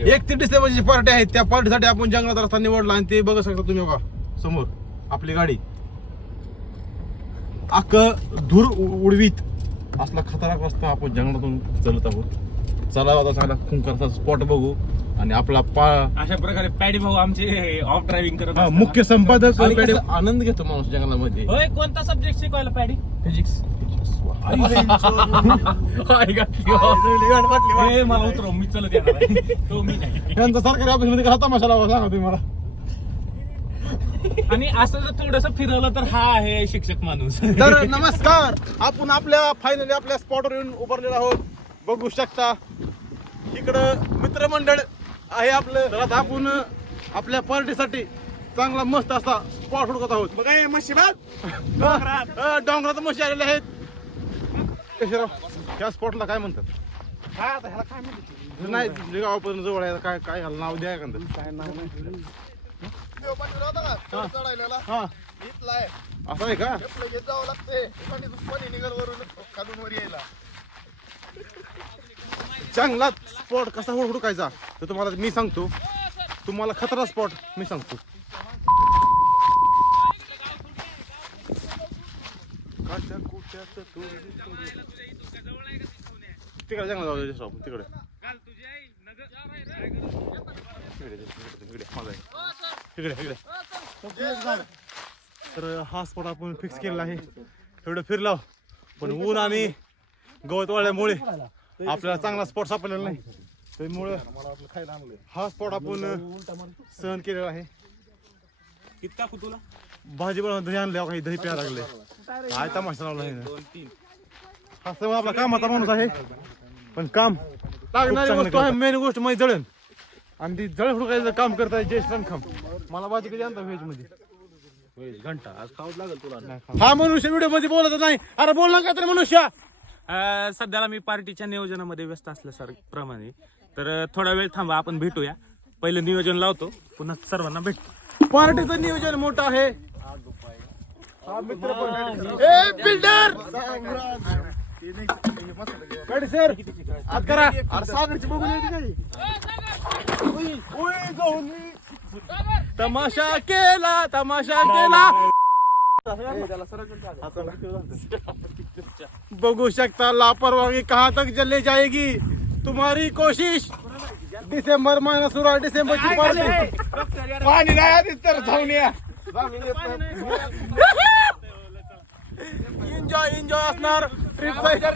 31 डिसेंबरची party आहे. त्या पार्टीसाठी आपण जंगलात रस्ता निवडला आणि ते बघू शकता तुम्ही बघा समोर आपली गाडी धूर उडवीत असला खतरनाक रस्ता आपण जंगलातून चालत आहोत. चला आता चांगला खून स्पॉट बघू आणि आपला अशा प्रकारे पॅडी भाऊ आमचे ऑफ ड्रायव्हिंग करत असतात. मुख्य संपादक आनंद घेतो माणूस जंगलामध्ये. होय, कोणता सब्जेक्ट शिकवायला पॅडी? फिजिक्स. मला उतरव, मी चलत येणार आहे. तो मी नाही. यांचा सरकारी ऑफिस मध्ये कसा तमाशा लावा सांगा तुम्ही मला. आणि असं जर थोडस फिरवलं तर हा आहे शिक्षक माणूस. तर नमस्कार, आपण आपल्या फायनली आपल्या स्पॉटवर येऊन उभारलेलो आहोत. बघू शकता इकडं मित्रमंडळ आहे आपलं. तर आता आपण आपल्या पार्टीसाठी चांगला मस्त असा स्पॉट हुडकत आहोत. बघा हे म्हशी डोंगरात म्हशी आलेले आहेत. त्या स्पॉटला काय म्हणतात? काय आता ह्याला काय म्हणते? नाही गावापर्यंत जवळ आहे. काय काय घाल नाव द्या का? काय नाव नाही. असं आहे का? चांगला स्पॉट कसा हुडकायचा तर तुम्हाला मी सांगतो. तुम्हाला खतरा स्पॉट मी सांगतो. तिकडे जंगलात जाऊ आपण तिकडे. तर हा स्पॉट आपण फिक्स केलेला आहे. एवढं फिरलो पण ऊन आणि गवत वाळल्यामुळे आपल्याला चांगला स्पॉट सापडलेला नाही. त्यामुळे हा स्पॉट आपण सहन केलेला आहे. किती तुला भाजी बनवून दही आणले काही दही प्यायला लागले. काय तमाशा लावला आहे. हा सगळं आपला कामाचा माणूस आहे पण काम लागणारी वस्तू आहे. मेन गोष्ट म्हणजे जळण आणि ती जळ हुडकायचं काम करताय जय रणखम. मला भाजी कधी आणता व्हेज मध्ये घंटा आज खाऊच लागेल तुला. हा मनुष्य व्हिडिओ मध्ये बोलत नाही. अरे बोल ना काय तरी मनुष्य. सध्याला मी पार्टीच्या नियोजनामध्ये व्यस्त असल्याप्रमाणे तर थोडा वेळ थांबा, आपण भेटूया. पहिलं नियोजन लावतो, पुन्हा सर्वांना भेटतो. पार्टीचं नियोजन मोठं आहे. बिल्डर सर आत करा. तमाशा केला तमाशा केला. बघू शकता लापरवाही कहाँ तक चले जाएगी तुम्हारी कोशिश. डिसेंबर महिना सुरू आहे. डिसेंबरची पार्टी पाणी नाही तर जाऊन या. एन्जॉय एन्जॉय असणार. ट्रिप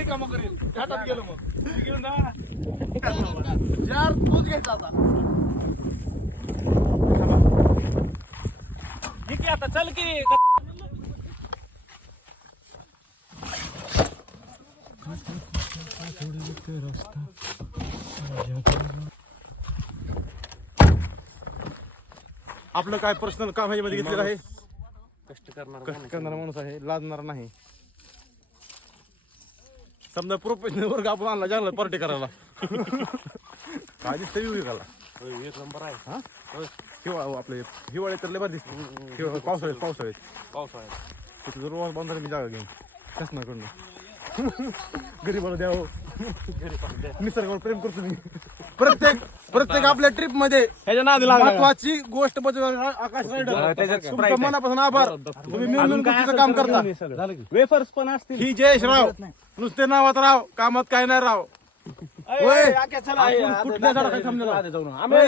काम करेल. घाटात गेलो मग घेऊन यार तूच घ्यायचा आता. किती आता चल की. आपलं काय पर्सनल काम ह्याच्यामध्ये घेतलेलं आहे. कष्ट करणारा माणूस आहे, लाजणार नाही. समजा प्रोफेशनल वर्ग आपण आणला जंगलात पार्टी करायला. काय दिसतं विवेकाला. एक नंबर आहे. हा हिवाळा आपले हिवाळ्यात तर लय भारी दिसतं. पावसाळ्यात तिथं जर रोज बांधायला मी जागा घेईन शासनाकडनं. गरीबाला द्यावं. निसर्गावर प्रेम करतो मी. प्रत्येक आपल्या ट्रिप मध्ये महत्वाची गोष्ट आकाश रायडर मनापासून आभार. तुम्ही मिळून गोष्टीचं काम करता. वेफर्स पण असतील. ही जयेश राव नुसते नावात राव, कामात काय नाही राव. कुठल्या झाड काय समजा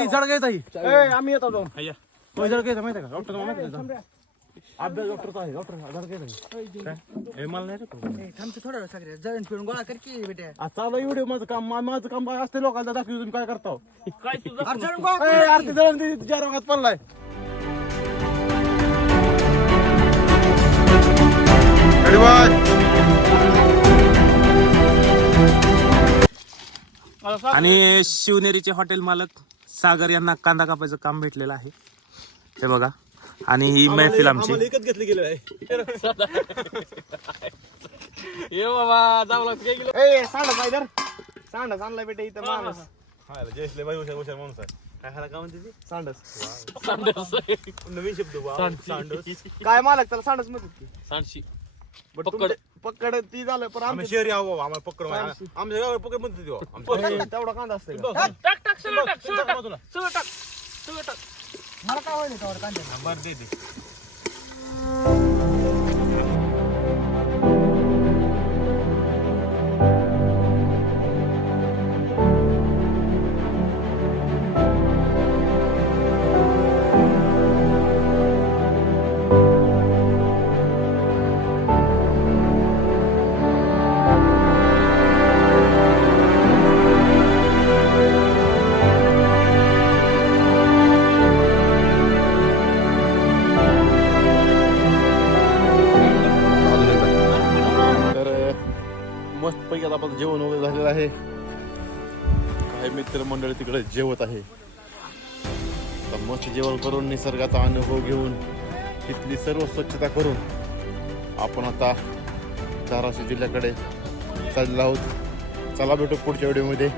झाड घ्यायचा. आम्ही येतो जाऊन झाड घ्यायचा माहिती का? डॉक्टर अभ्यास डॉक्टरचा आहे. डॉक्टर झाड घ्यायचा मला नाही थोडा सगळे जळण पिळून गोळा कर की बेटा. चालू व्हिडिओ. माझं काम काय असते लोकांना दाखवी. तुम्ही काय करता? काय तुझं आरती जळण तुझ्या रोगात पडलाय. आणि शिवनेरीचे हॉटेल मालक सागर यांना कांदा कापायचं काम भेटलेलं आहे. हे बघा. आणि ही महफिल आमची विकत घेतली गेली आहे. सांडस आणलाय बेटा इथं माणूस. जयश्री बाई हुशार माणूस आहे. काय ह्याला काय म्हणते? सांडस. नवीन शब्द. काय मालक त्याला सांडस म्हणतात. सांडशी पकड पकड ती झालं पण आम्ही शहरी आहो बाबा, आम्हाला पकड आमच्या गावाला पकड म्हणते तेव्हा. तेवढा कांदा असतं का? टाक टाक सगळं टाक सगळं टाक सगळं टाक सगळं टाक मला काय होईल तेवढा कांदा बरं दे दे तर मस्त पैकी आता आपण जेवण वगैरे झालेलं आहे. काही मित्रमंडळी तिकडे जेवत आहे. आता मस्त जेवण करून निसर्गाचा अनुभव घेऊन तिथली सर्व स्वच्छता करून आपण आता धाराशिव जिल्ह्याकडे चाललेलो आहोत. चला भेटू पुढच्या व्हिडिओमध्ये.